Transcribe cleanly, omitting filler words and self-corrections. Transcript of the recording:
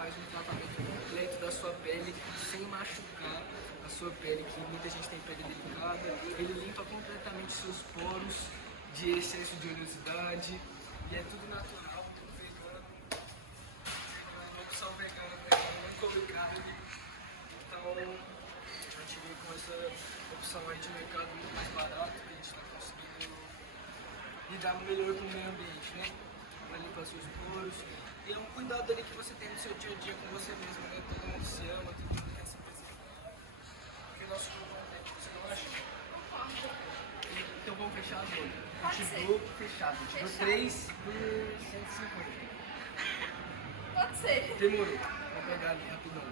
faz um tratamento completo da sua pele sem machucar a sua pele, que muita gente tem pele delicada. Ele limpa completamente seus poros de excesso de oleosidade e é tudo natural, tudo vegano. Uma opção vegana, não come carne. Então, a gente veio com essa opção aí de mercado muito mais barato, que a gente está conseguindo lidar melhor com o meio ambiente, né? Para limpar seus poros. E é um cuidado ali que você tem no seu dia a dia com você mesmo, né? Todo mundo se ama, todo mundo quer se preservar. Porque o nosso corpo não tem, você não acha? Então vamos fechar as outras. Pode Te ser. dou fechado. Te dou Fechado. 3 por 150. Pode ser. Demorou. Vou pegar ali rapidão.